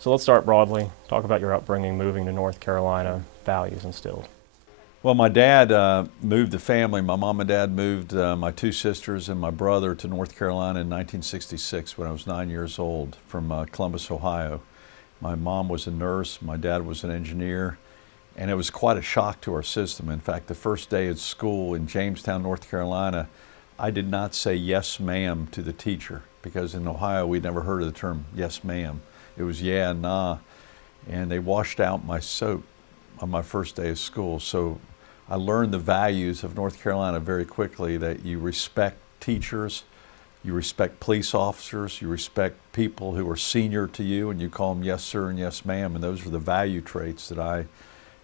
So let's start broadly. Talk about your upbringing, moving to North Carolina, values instilled. Well, my dad moved the family. My mom and dad moved my two sisters and my brother to North Carolina in 1966 when I was 9 years old from Columbus, Ohio. My mom was a nurse, my dad was an engineer, and it was quite a shock to our system. In fact, the first day at school in Jamestown, North Carolina, I did not say yes ma'am to the teacher because in Ohio we'd never heard of the term yes ma'am. It was yeah, nah, and they washed out my soap on my first day of school. So I learned the values of North Carolina very quickly, that you respect teachers, you respect police officers, you respect people who are senior to you, and you call them yes sir and yes ma'am, and those are the value traits that I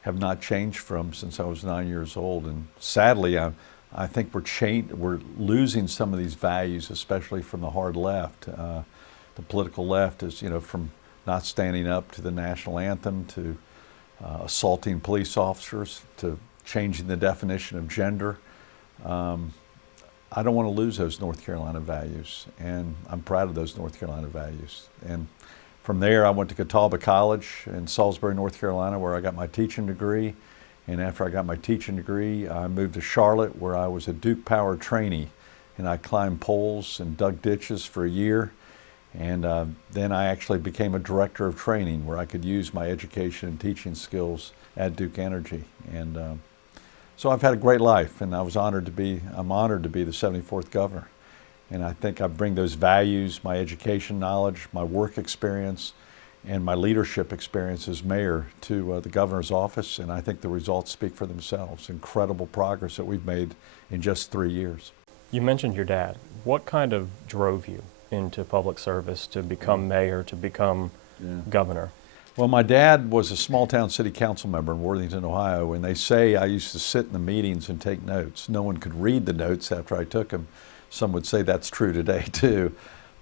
have not changed from since I was 9 years old. And sadly, I think we're losing some of these values, especially from the hard left. The political left is, from not standing up to the national anthem, to assaulting police officers, to changing the definition of gender. I don't want to lose those North Carolina values, and I'm proud of those North Carolina values. And from there, I went to Catawba College in Salisbury, North Carolina, where I got my teaching degree. And after I got my teaching degree, I moved to Charlotte, where I was a Duke Power trainee, and I climbed poles and dug ditches for a year. And then I actually became a director of training, where I could use my education and teaching skills at Duke Energy. And so I've had a great life, and I'm honored to be the 74th governor. And I think I bring those values, my education knowledge, my work experience, and my leadership experience as mayor to the governor's office, and I think the results speak for themselves. Incredible progress that we've made in just 3 years. You mentioned your dad. What kind of drove you into public service to become mayor, to become governor? Well, my dad was a small town city council member in Worthington, Ohio, and they say I used to sit in the meetings and take notes. No one could read the notes after I took them. Some would say that's true today too,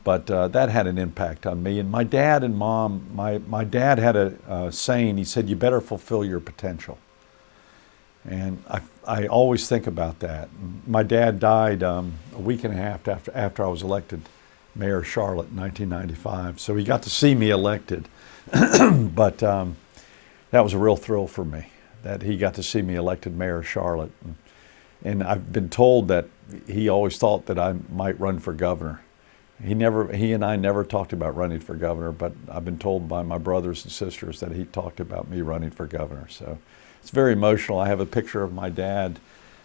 but that had an impact on me. And my dad and mom, my dad had a saying. He said, "You better fulfill your potential." And I always think about that. My dad died a week and a half after I was elected mayor of Charlotte in 1995. So he got to see me elected. But that was a real thrill for me, that he got to see me elected mayor of Charlotte. And I've been told that he always thought that I might run for governor. He and I never talked about running for governor, but I've been told by my brothers and sisters that he talked about me running for governor. So it's very emotional. I have a picture of my dad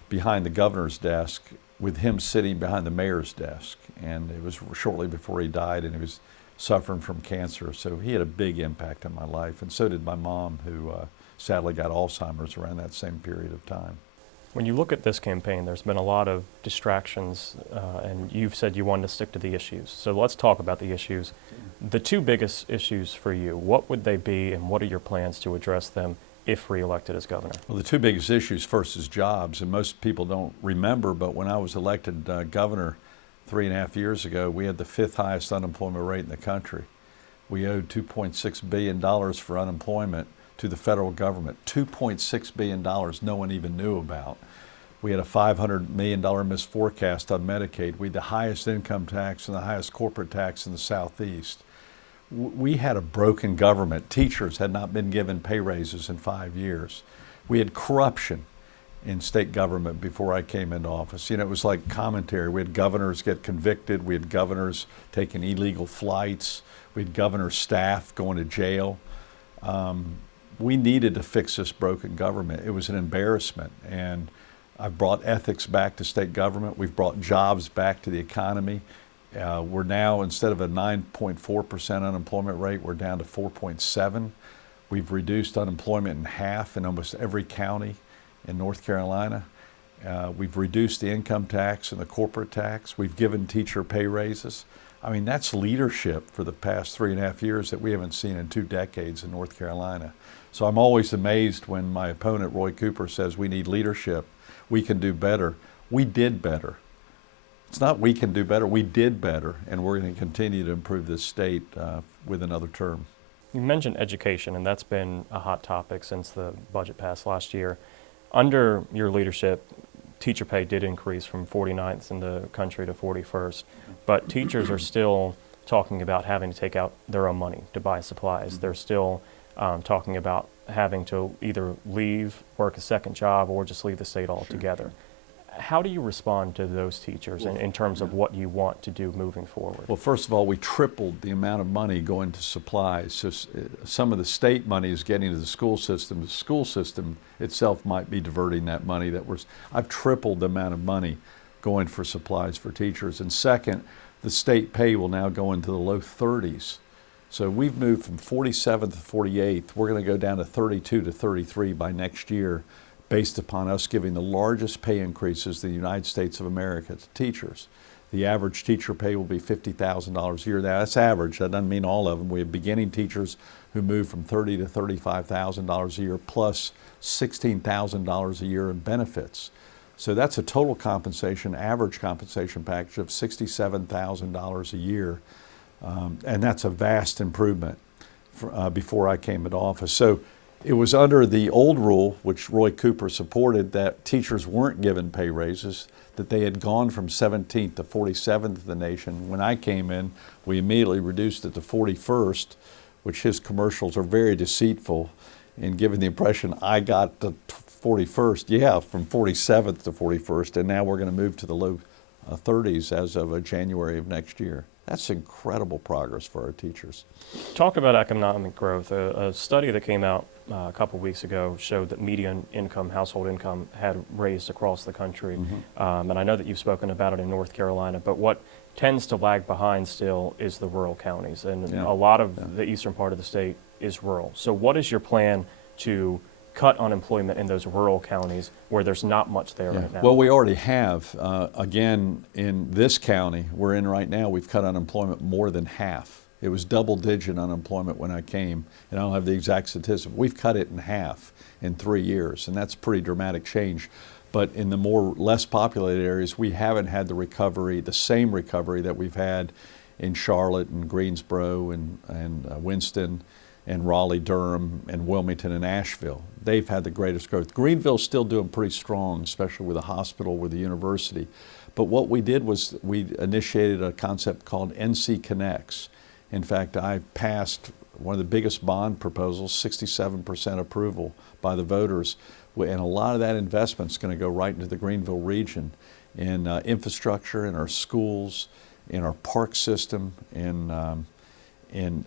behind the governor's desk with him sitting behind the mayor's desk. And it was shortly before he died, and he was suffering from cancer. So he had a big impact on my life, and so did my mom, who sadly got Alzheimer's around that same period of time. When you look at this campaign, there's been a lot of distractions, and you've said you wanted to stick to the issues. So let's talk about the issues. The two biggest issues for you, what would they be, and what are your plans to address them if reelected as governor? Well, the two biggest issues first is jobs, and most people don't remember, but when I was elected governor 3.5 years ago, we had the 5th highest unemployment rate in the country. We owed $2.6 billion for unemployment to the federal government. $2.6 billion no one even knew about. We had a $500 million misforecast on Medicaid. We had the highest income tax and the highest corporate tax in the Southeast. We had a broken government. Teachers had not been given pay raises in 5 years. We had corruption in state government before I came into office. It was like commentary. We had governors get convicted. We had governors taking illegal flights. We had governor staff going to jail. We needed to fix this broken government. It was an embarrassment, and I've brought ethics back to state government. We've brought jobs back to the economy. We're now, instead of a 9.4% unemployment rate, we're down to 4.7. We've reduced unemployment in half in almost every county in North Carolina. We've reduced the income tax and the corporate tax. We've given teacher pay raises. I mean, that's leadership for the past 3.5 years that we haven't seen in 2 decades in North Carolina. So I'm always amazed when my opponent, Roy Cooper, says we need leadership. We can do better. We did better. It's not we can do better, we did better, and we're going to continue to improve this state with another term. You mentioned education, and that's been a hot topic since the budget passed last year. Under your leadership, teacher pay did increase from 49th in the country to 41st, but teachers are still talking about having to take out their own money to buy supplies. They're still talking about having to either leave, work a second job, or just leave the state altogether. How do you respond to those teachers in terms of what you want to do moving forward? Well, first of all, we tripled the amount of money going to supplies. So some of the state money is getting to the school system. The school system itself might be diverting that money. I've tripled the amount of money going for supplies for teachers. And second, the state pay will now go into the low 30s. So we've moved from 47th to 48th. We're going to go down to 32 to 33 by next year, based upon us giving the largest pay increases in the United States of America to teachers. The average teacher pay will be $50,000 a year. Now, that's average. That doesn't mean all of them. We have beginning teachers who move from $30,000 to $35,000 a year, plus $16,000 a year in benefits. So that's a total compensation, average compensation package of $67,000 a year. And that's a vast improvement before I came into office. So it was under the old rule, which Roy Cooper supported, that teachers weren't given pay raises, that they had gone from 17th to 47th in the nation. When I came in, we immediately reduced it to 41st, which his commercials are very deceitful in giving the impression I got to 41st. Yeah, from 47th to 41st, and now we're going to move to the low 30s as of January of next year. That's incredible progress for our teachers. Talk about economic growth. A study that came out a couple weeks ago showed that median income, household income, had raised across the country. And I know that you've spoken about it in North Carolina, but what tends to lag behind still is the rural counties. And a lot of the eastern part of the state is rural. So what is your plan to cut unemployment in those rural counties where there's not much there right now? Well, we already have. Again, in this county we're in right now, we've cut unemployment more than half. It was double-digit unemployment when I came, and I don't have the exact statistic. We've cut it in half in 3 years, and that's a pretty dramatic change. But in the less populated areas, we haven't had the recovery, the same recovery that we've had in Charlotte and Greensboro and Winston and Raleigh, Durham, and Wilmington and Asheville. They've had the greatest growth. Greenville's still doing pretty strong, especially with a hospital, with a university. But what we did was we initiated a concept called NC Connects. In fact, I passed one of the biggest bond proposals, 67% approval by the voters. And a lot of that investment is going to go right into the Greenville region in infrastructure, in our schools, in our park system, in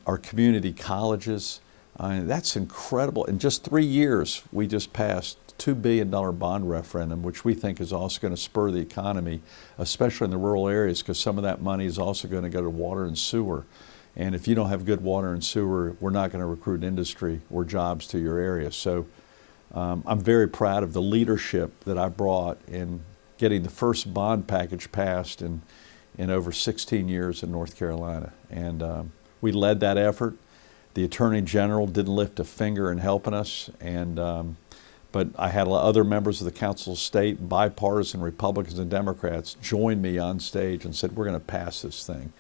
our community colleges. That's incredible. In just 3 years, we just passed a $2 billion bond referendum, which we think is also going to spur the economy, especially in the rural areas, because some of that money is also going to go to water and sewer. And if you don't have good water and sewer, we're not going to recruit industry or jobs to your area. So I'm very proud of the leadership that I brought in getting the first bond package passed in over 16 years in North Carolina. And we led that effort. The Attorney General didn't lift a finger in helping us, but I had other members of the Council of State, bipartisan Republicans and Democrats, join me on stage and said, we're going to pass this thing.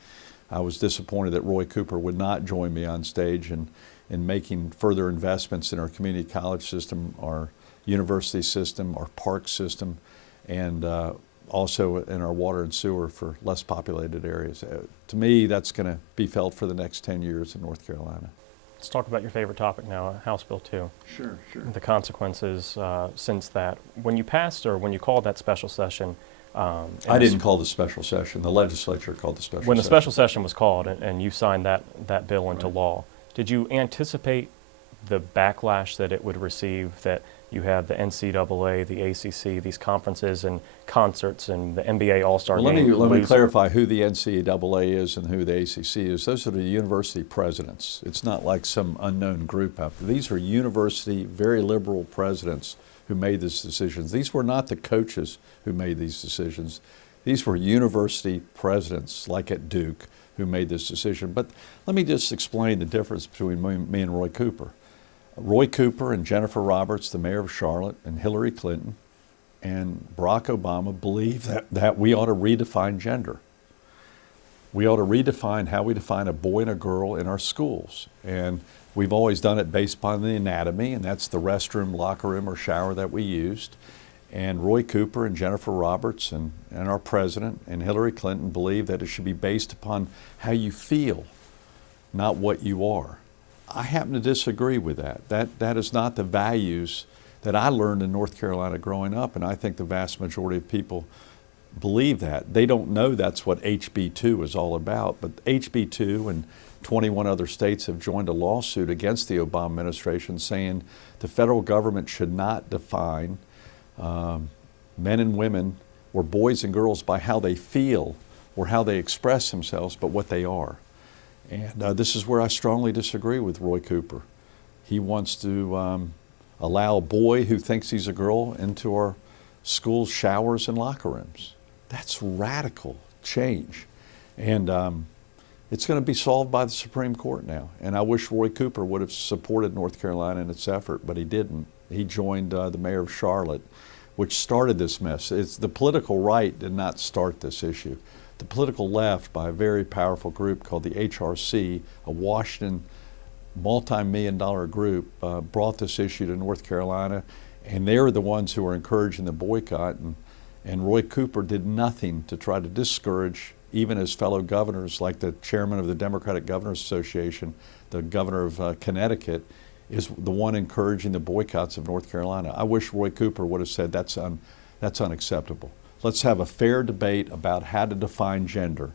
I was disappointed that Roy Cooper would not join me on stage in making further investments in our community college system, our university system, our park system, and also in our water and sewer for less populated areas. To me, that's going to be felt for the next 10 years in North Carolina. Let's talk about your favorite topic now, House Bill 2. Sure. The consequences since that. When you passed or when you called that special session, I didn't call the special session. The legislature called the special session. When the special session was called and you signed that bill into law, did you anticipate the backlash that it would receive, that you have the NCAA, the ACC, these conferences and concerts and the NBA All-Star Game? Let me clarify who the NCAA is and who the ACC is. Those are the university presidents. It's not like some unknown group out there. These are university, very liberal presidents who made these decisions. These were not the coaches who made these decisions. These were university presidents, like at Duke, who made this decision. But let me just explain the difference between me and Roy Cooper. Roy Cooper and Jennifer Roberts, the mayor of Charlotte, and Hillary Clinton and Barack Obama believe that we ought to redefine gender. We ought to redefine how we define a boy and a girl in our schools. And we've always done it based upon the anatomy, and that's the restroom, locker room, or shower that we used. And Roy Cooper and Jennifer Roberts and our president and Hillary Clinton believe that it should be based upon how you feel, not what you are. I happen to disagree with that. That is not the values that I learned in North Carolina growing up, and I think the vast majority of people believe that. They don't know that's what HB 2 is all about, but HB 2 and 21 other states have joined a lawsuit against the Obama administration saying the federal government should not define men and women or boys and girls by how they feel or how they express themselves, but what they are. And this is where I strongly disagree with Roy Cooper. He wants to allow a boy who thinks he's a girl into our schools' showers and locker rooms. That's radical change. And it's going to be solved by the Supreme Court now. And I wish Roy Cooper would have supported North Carolina in its effort, but he didn't. He joined the mayor of Charlotte, which started this mess. It's the political right did not start this issue. The political left, by a very powerful group called the HRC, a Washington multi-million-dollar group, brought this issue to North Carolina, and they're the ones who are encouraging the boycott. And Roy Cooper did nothing to try to discourage even his fellow governors, like the chairman of the Democratic Governors Association, the governor of Connecticut, is the one encouraging the boycotts of North Carolina. I wish Roy Cooper would have said that's unacceptable. Let's have a fair debate about how to define gender.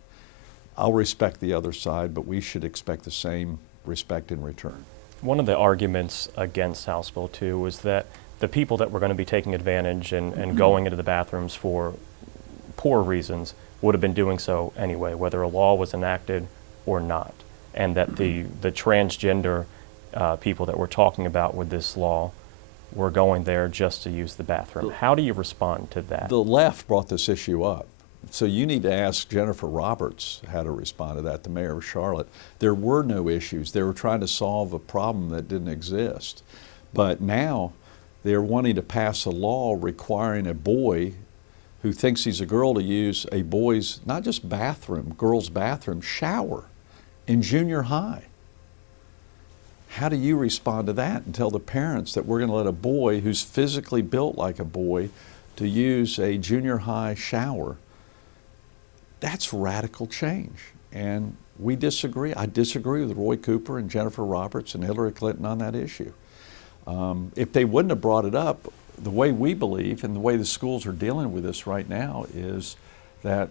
I'll respect the other side, but we should expect the same respect in return. One of the arguments against House Bill 2 was that the people that were going to be taking advantage and going into the bathrooms for poor reasons would have been doing so anyway, whether a law was enacted or not, and that the transgender people that we're talking about with this law were going there just to use the bathroom. How do you respond to that? The left brought this issue up. So you need to ask Jennifer Roberts how to respond to that, the mayor of Charlotte. There were no issues. They were trying to solve a problem that didn't exist. But now they're wanting to pass a law requiring a boy who thinks he's a girl to use a boy's, not just bathroom, girl's bathroom, shower in junior high. How do you respond to that and tell the parents that we're going to let a boy who's physically built like a boy to use a junior high shower? That's radical change. And we disagree. I disagree with Roy Cooper and Jennifer Roberts and Hillary Clinton on that issue. If they wouldn't have brought it up, the way we believe and the way the schools are dealing with this right now is that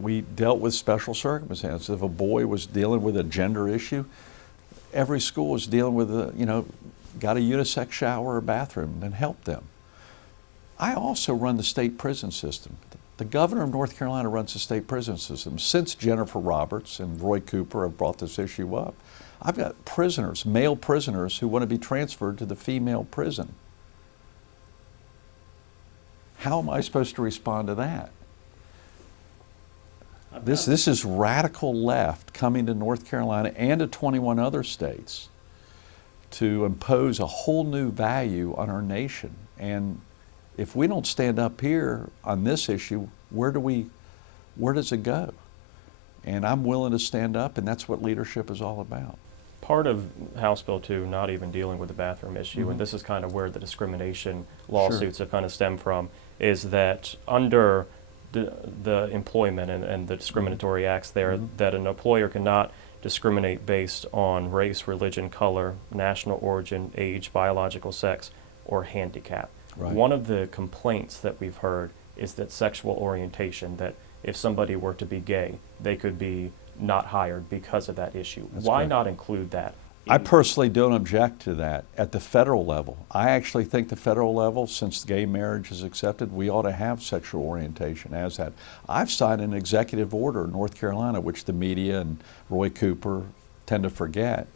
we dealt with special circumstances. If a boy was dealing with a gender issue, every school was dealing with got a unisex shower or bathroom and helped them. I also run the state prison system. The governor of North Carolina runs the state prison system. Since Jennifer Roberts and Roy Cooper have brought this issue up, I've got prisoners, male prisoners, who want to be transferred to the female prison. How am I supposed to respond to that? This is radical left coming to North Carolina and to 21 other states to impose a whole new value on our nation. And if we don't stand up here on this issue, where does it go? And I'm willing to stand up, and that's what leadership is all about. Part of House Bill 2 not even dealing with the bathroom issue, and this is kind of where the discrimination lawsuits have kind of stemmed from, is that under the employment and the discriminatory acts there, that an employer cannot discriminate based on race, religion, color, national origin, age, biological sex, or handicap. Right. One of the complaints that we've heard is that sexual orientation, that if somebody were to be gay, they could be not hired because of that issue. That's Why correct. not include that? I personally don't object to that at the federal level. I actually think the federal level, since gay marriage is accepted, we ought to have sexual orientation as that. I've signed an executive order in North Carolina, which the media and Roy Cooper tend to forget,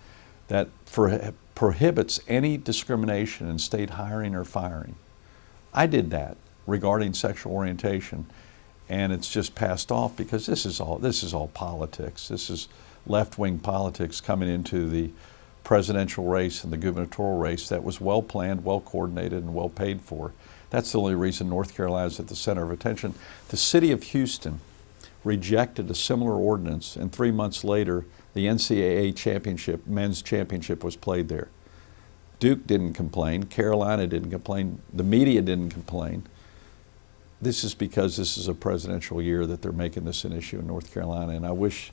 that prohibits any discrimination in state hiring or firing. I did that regarding sexual orientation, and it's just passed off because this is all politics. This is left-wing politics coming into the presidential race and the gubernatorial race that was well planned, well coordinated, and well paid for. That's the only reason North Carolina is at the center of attention. The city of Houston rejected a similar ordinance, and 3 months later, the NCAA championship, men's championship, was played there. Duke didn't complain, Carolina didn't complain, the media didn't complain. this is because this is a presidential year that they're making this an issue in North Carolina, and I wish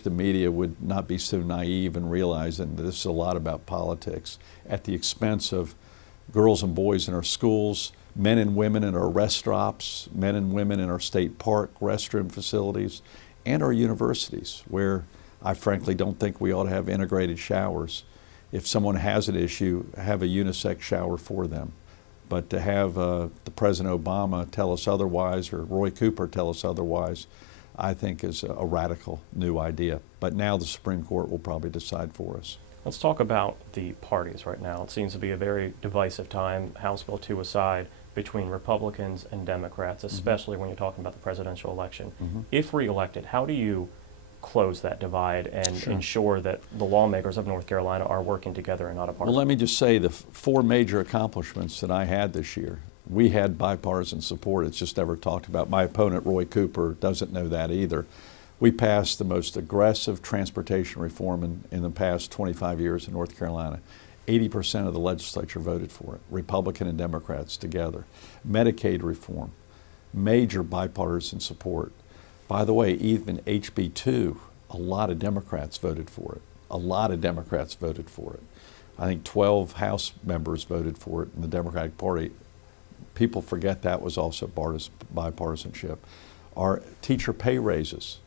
the media would not be so naive and realizing that this is a lot about politics at the expense of girls and boys in our schools, men and women in our rest stops, men and women in our state park restroom facilities, and our universities, where I frankly don't think we ought to have integrated showers. If someone has an issue, have a unisex shower for them. But to have the President Obama tell us otherwise, or Roy Cooper tell us otherwise, I think is a radical new idea. But now the Supreme Court will probably decide for us. Let's talk about the parties right now. It seems to be a very divisive time, House Bill 2 aside, between Republicans and Democrats, especially when you're talking about the presidential election. If reelected, how do you close that divide and ensure that the lawmakers of North Carolina are working together and not apart? Well, let me just say the four major accomplishments that I had this year. We had bipartisan support. It's just never talked about. My opponent, Roy Cooper, doesn't know that either. We passed the most aggressive transportation reform in the past 25 years in North Carolina. 80% of the legislature voted for it, Republican and Democrats together. Medicaid reform, major bipartisan support. By the way, even HB 2, a lot of Democrats voted for it. A lot of Democrats voted for it. I think 12 House members voted for it in the Democratic Party. People forget that was also bipartisanship. Our teacher pay raises,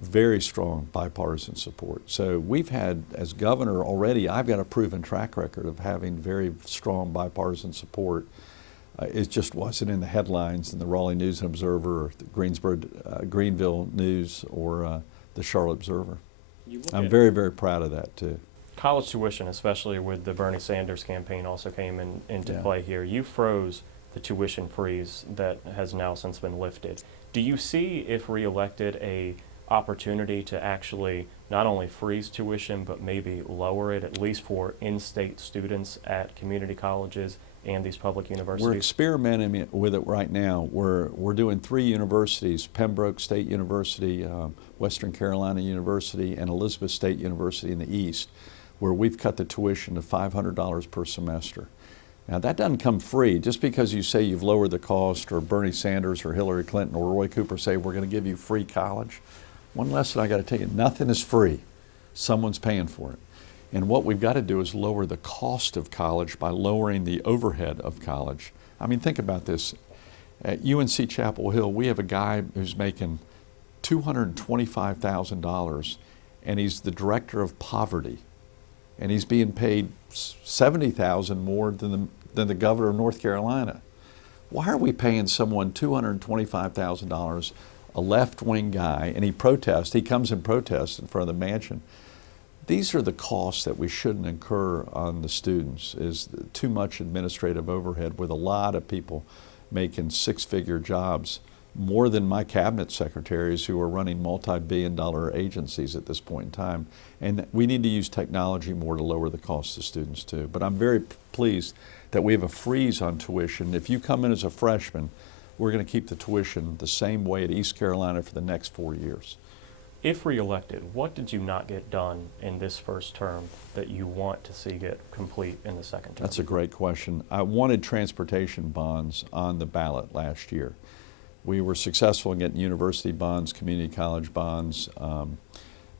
very strong bipartisan support. So we've had, as governor already, I've got a proven track record of having very strong bipartisan support. It just wasn't in the headlines in the Raleigh News and Observer, or the Greenville News, or the Charlotte Observer. I'm very, very proud of that too. College tuition, especially with the Bernie Sanders campaign, also came into play here. You froze the tuition freeze that has now since been lifted. Do you see, if reelected, a opportunity to actually not only freeze tuition but maybe lower it, at least for in-state students at community colleges and these public universities? We're experimenting with it right now. We're doing 3 universities, Pembroke State University, Western Carolina University, and Elizabeth State University in the East, where we've cut the tuition to $500 per semester. Now that doesn't come free. Just because you say you've lowered the cost, or Bernie Sanders or Hillary Clinton or Roy Cooper say we're going to give you free college, one lesson I got to take it, nothing is free. Someone's paying for it. And what we've got to do is lower the cost of college by lowering the overhead of college. I mean, think about this. At UNC Chapel Hill, we have a guy who's making $225,000, and he's the director of poverty. And he's being paid $70,000 more than the governor of North Carolina. Why are we paying someone $225,000, a left-wing guy, and he comes and protests in front of the mansion? These are the costs that we shouldn't incur on the students, is too much administrative overhead with a lot of people making 6-figure jobs, more than my cabinet secretaries who are running multi-billion-dollar agencies at this point in time. And we need to use technology more to lower the cost to students too. But I'm very pleased that we have a freeze on tuition. If you come in as a freshman, we're going to keep the tuition the same way at East Carolina for the next 4 years. If reelected, what did you not get done in this first term that you want to see get complete in the second term? That's a great question. I wanted transportation bonds on the ballot last year. We were successful in getting university bonds, community college bonds,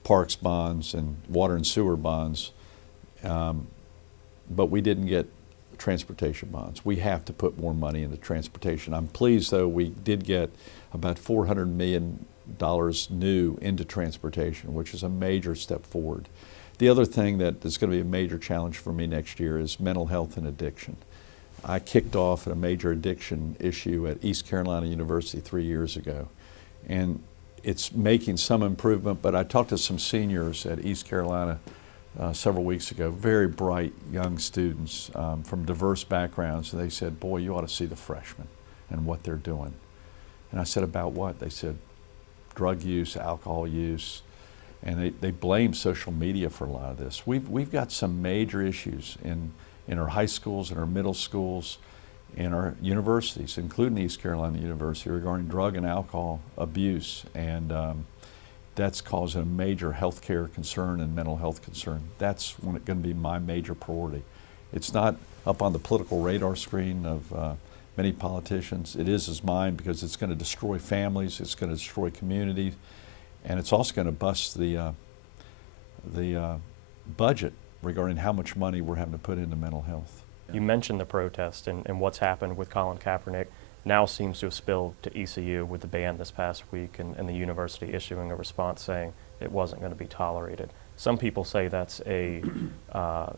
parks bonds, and water and sewer bonds, but we didn't get transportation bonds. We have to put more money into transportation. I'm pleased, though, we did get about $400 million new into transportation, which is a major step forward. The other thing that is going to be a major challenge for me next year is mental health and addiction. I kicked off a major addiction issue at East Carolina University 3 years ago, and it's making some improvement, but I talked to some seniors at East Carolina several weeks ago, very bright young students from diverse backgrounds, and they said, boy, you ought to see the freshmen and what they're doing. And I said, about what? They said, drug use, alcohol use, and they blame social media for a lot of this. We've got some major issues in our high schools, in our middle schools, in our universities, including East Carolina University, regarding drug and alcohol abuse, and that's causing a major health care concern and mental health concern. That's going to be my major priority. It's not up on the political radar screen of many politicians. It is mine because it's going to destroy families, it's going to destroy communities, and it's also going to bust the budget regarding how much money we're having to put into mental health. You mentioned the protest and what's happened with Colin Kaepernick now seems to have spilled to ECU with the ban this past week and the university issuing a response saying it wasn't going to be tolerated. Some people say that's a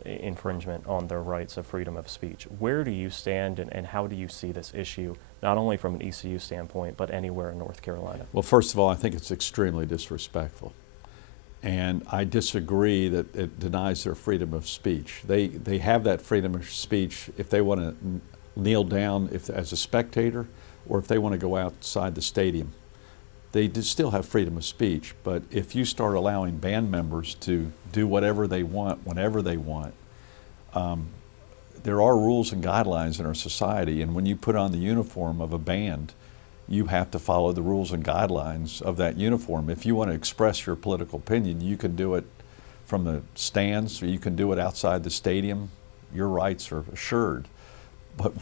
infringement on their rights of freedom of speech. Where do you stand and how do you see this issue, not only from an ECU standpoint, but anywhere in North Carolina? Well, first of all, I think it's extremely disrespectful. And I disagree that it denies their freedom of speech. They have that freedom of speech if they want to kneel down as a spectator or if they want to go outside the stadium. They still have freedom of speech, but if you start allowing band members to do whatever they want, whenever they want, there are rules and guidelines in our society, and when you put on the uniform of a band, you have to follow the rules and guidelines of that uniform. If you want to express your political opinion, you can do it from the stands, or you can do it outside the stadium. Your rights are assured. But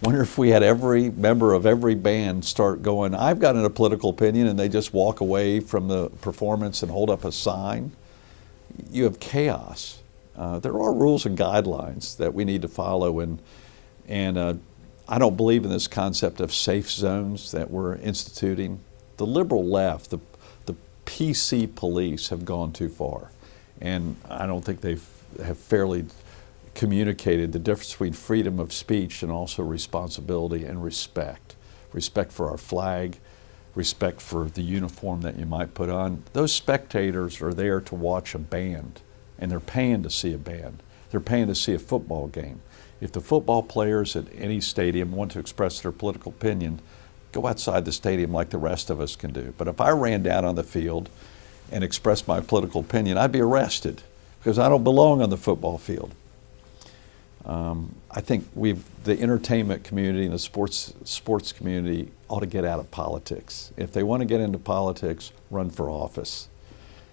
wonder if we had every member of every band start going, I've got a political opinion, and they just walk away from the performance and hold up a sign. You have chaos. There are rules and guidelines that we need to follow, and I don't believe in this concept of safe zones that we're instituting. The liberal left, the PC police have gone too far, and I don't think they have fairly communicated the difference between freedom of speech and also responsibility and respect. Respect for our flag, respect for the uniform that you might put on. Those spectators are there to watch a band, and they're paying to see a band. They're paying to see a football game. If the football players at any stadium want to express their political opinion, go outside the stadium like the rest of us can do. But if I ran down on the field and expressed my political opinion, I'd be arrested because I don't belong on the football field. I think the entertainment community and the sports community ought to get out of politics. If they want to get into politics, run for office.